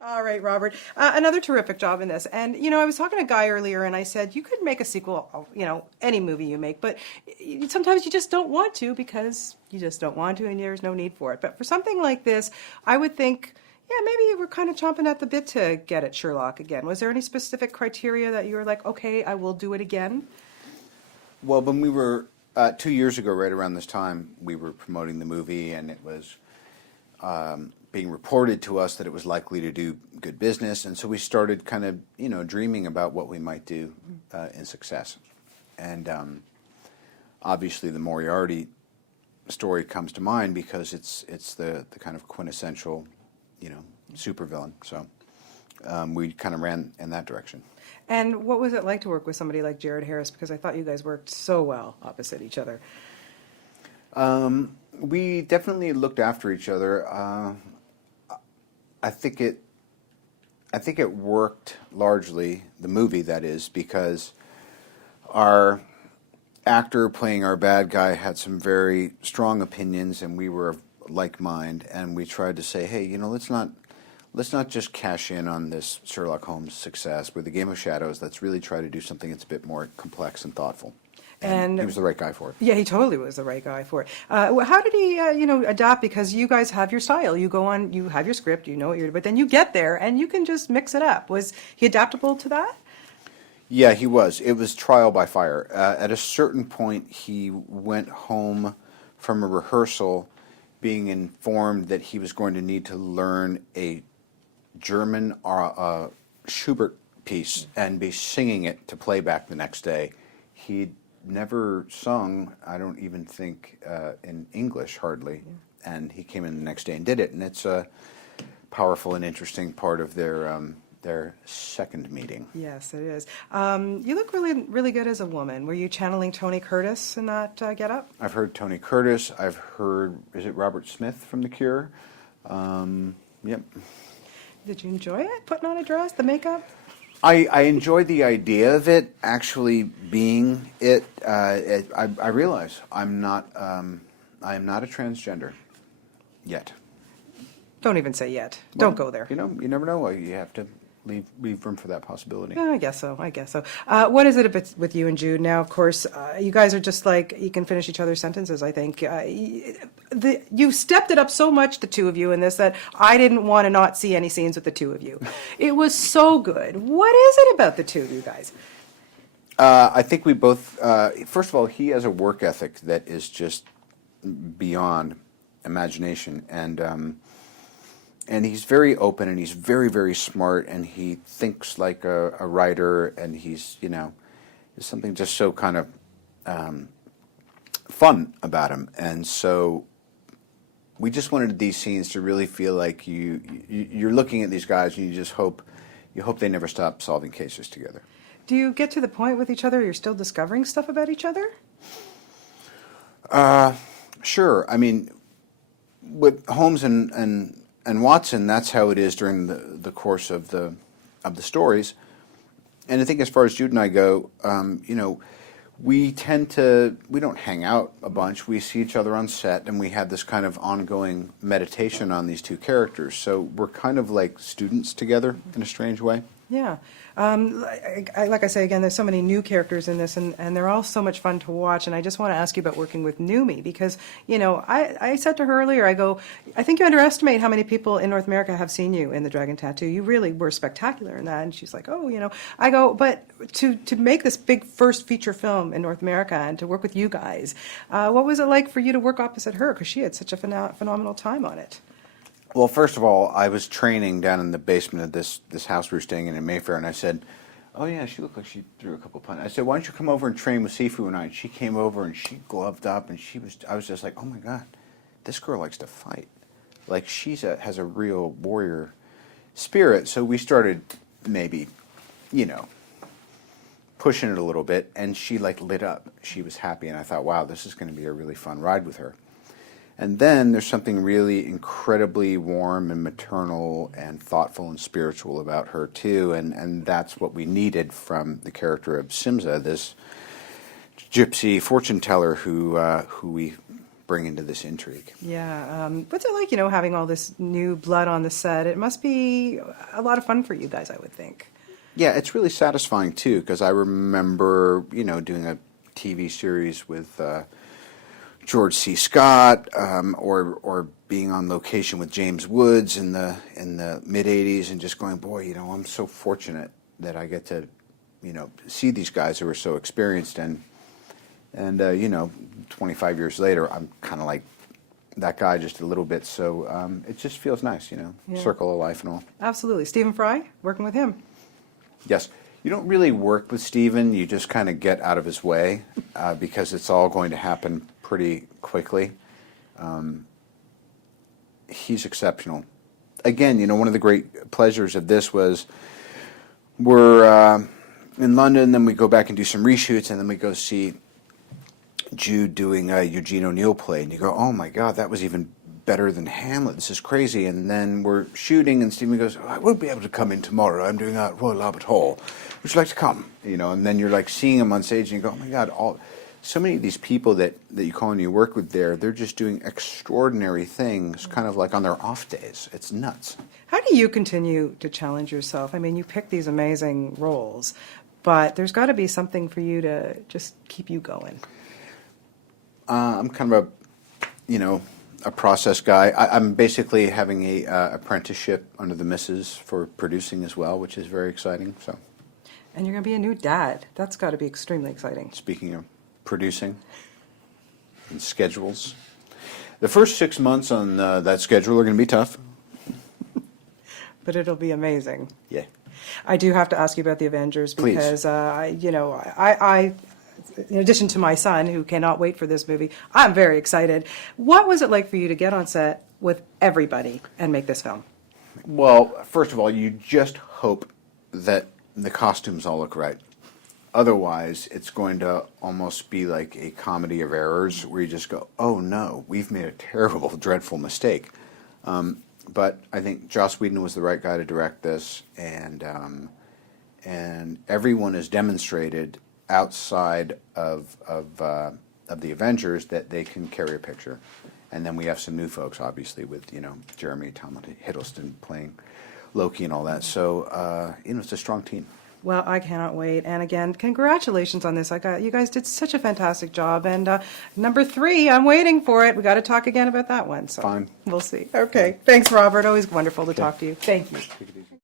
All right, Robert. Another terrific job in this. And, I was talking to Guy earlier and I said, you could make a sequel, any movie you make, but sometimes you just don't want to because you just don't want to and there's no need for it. But for something like this, I would think, yeah, maybe we're kind of chomping at the bit to get at Sherlock again. Was there any specific criteria that you were like, okay, I will do it again? Well, when we were 2 years ago, right around this time, we were promoting the movie, and it was being reported to us that it was likely to do good business, and so we started kind of, dreaming about what we might do in success. And obviously, the Moriarty story comes to mind because it's the kind of quintessential, supervillain. So we kind of ran in that direction. And what was it like to work with somebody like Jared Harris? Because I thought you guys worked so well opposite each other. We definitely looked after each other. I think it worked largely, the movie that is, because our actor playing our bad guy had some very strong opinions, and we were of like mind, and we tried to say, hey, let's not just cash in on this Sherlock Holmes success with the Game of Shadows. Let's really try to do something that's a bit more complex and thoughtful. And he was the right guy for it. Yeah, he totally was the right guy for it. How did he, adapt? Because you guys have your style. You go on, you have your script, you know what you're, but then you get there and you can just mix it up. Was he adaptable to that? Yeah, he was. It was trial by fire. At a certain point, he went home from a rehearsal being informed that he was going to need to learn a German Schubert piece and be singing it to playback the next day. He'd never sung, I don't even think, in English hardly, and he came in the next day and did it, and it's a powerful and interesting part of their second meeting. Yes, it is. You look really, really good as a woman. Were you channeling Tony Curtis in that get-up? I've heard Tony Curtis. I've heard, is it Robert Smith from The Cure? Yep. Did you enjoy it, putting on a dress, the makeup? I enjoy the idea of it actually being it. I realize I am not a transgender yet. Don't even say yet. Well, Don't go there. You never know. You have to leave room for that possibility. Yeah, I guess so. What is it with you and Jude now? Of course, you guys are just like, you can finish each other's sentences, I think. You stepped it up so much, the two of you, in this, that I didn't want to not see any scenes with the two of you. It was so good. What is it about the two of you guys? I think we both, first of all, he has a work ethic that is just beyond imagination, and he's very open, and he's very, very smart, and he thinks like a writer, and he's, there's something just so kind of fun about him. And so we just wanted these scenes to really feel like you're looking at these guys, and you hope they never stop solving cases together. Do you get to the point with each other you're still discovering stuff about each other? Sure. I mean, with Holmes and Watson, that's how it is during the course of the stories. And I think as far as Jude and I go, we don't hang out a bunch. We see each other on set, and we have this kind of ongoing meditation on these two characters. So we're kind of like students together in a strange way. Yeah. Like I say, again, there's so many new characters in this, and they're all so much fun to watch. And I just want to ask you about working with Numi, because, I said to her earlier, I think you underestimate how many people in North America have seen you in The Dragon Tattoo. You really were spectacular in that. And she's like, but to make this big first feature film in North America and to work with you guys, what was it like for you to work opposite her? Because she had such a phenomenal time on it. Well, first of all, I was training down in the basement of this house we were staying in Mayfair, and I said, oh yeah, she looked like she threw a couple punches. I said, why don't you come over and train with Sifu and I? And she came over, and she gloved up, and I was just like, oh my God, this girl likes to fight. Like, has a real warrior spirit. So we started maybe, pushing it a little bit, and she lit up. She was happy, and I thought, wow, this is going to be a really fun ride with her. And then there's something really incredibly warm and maternal and thoughtful and spiritual about her too, and that's what we needed from the character of Simza, this gypsy fortune teller who we bring into this intrigue. Yeah. What's it like, you know, having all this new blood on the set? It must be a lot of fun for you guys, I would think. Yeah, it's really satisfying too, because I remember, you know, doing a TV series with George C. Scott, or being on location with James Woods in the mid '80s, and just going, boy, you know, I'm so fortunate that I get to, you know, see these guys who are so experienced, and you know, 25 years later, I'm kind of like that guy just a little bit. So it just feels nice, you know, Yeah. circle of life and all. Absolutely. Stephen Fry, working with him. Yes. You don't really work with Stephen. You just kind of get out of his way because it's all going to happen pretty quickly. He's exceptional. Again, you know, one of the great pleasures of this was we're in London, then we go back and do some reshoots, and then we go see Jude doing a Eugene O'Neill play, and you go, oh my God, that was even better than Hamlet. This is crazy. And then we're shooting, and Stephen goes, oh, I won't be able to come in tomorrow. I'm doing Royal Albert Hall. Would you like to come? You know, and then you're like seeing him on stage, and you go, oh my God, so many of these people that you call and you work with there, they're just doing extraordinary things, kind of like on their off days. It's nuts. How do you continue to challenge yourself? I mean, you pick these amazing roles, but there's got to be something for you to just keep you going. I'm kind of a process guy. I'm basically having a apprenticeship under the missus for producing as well, which is very exciting. So, And you're going to be a new dad. That's got to be extremely exciting. speaking of producing and schedules, the first 6 months on that schedule are going to be tough. But it'll be amazing. Yeah. I do have to ask you about the Avengers Please. because, I, in addition to my son, who cannot wait for this movie, I'm very excited. What was it like for you to get on set with everybody and make this film? Well, first of all, you just hope that the costumes all look right. Otherwise, it's going to almost be like a comedy of errors where you just go, oh no, we've made a terrible, dreadful mistake. But I think Joss Whedon was the right guy to direct this, and everyone has demonstrated outside of the Avengers that they can carry a picture. And then we have some new folks, obviously, with Jeremy Thomas Hiddleston playing Loki and all that. So it's a strong team. Well, I cannot wait. And again, congratulations on this. You guys did such a fantastic job. And number 3, I'm waiting for it. We got to talk again about that one. So Fine. We'll see. Okay. Thanks, Robert. Always wonderful to talk to you. Thank you.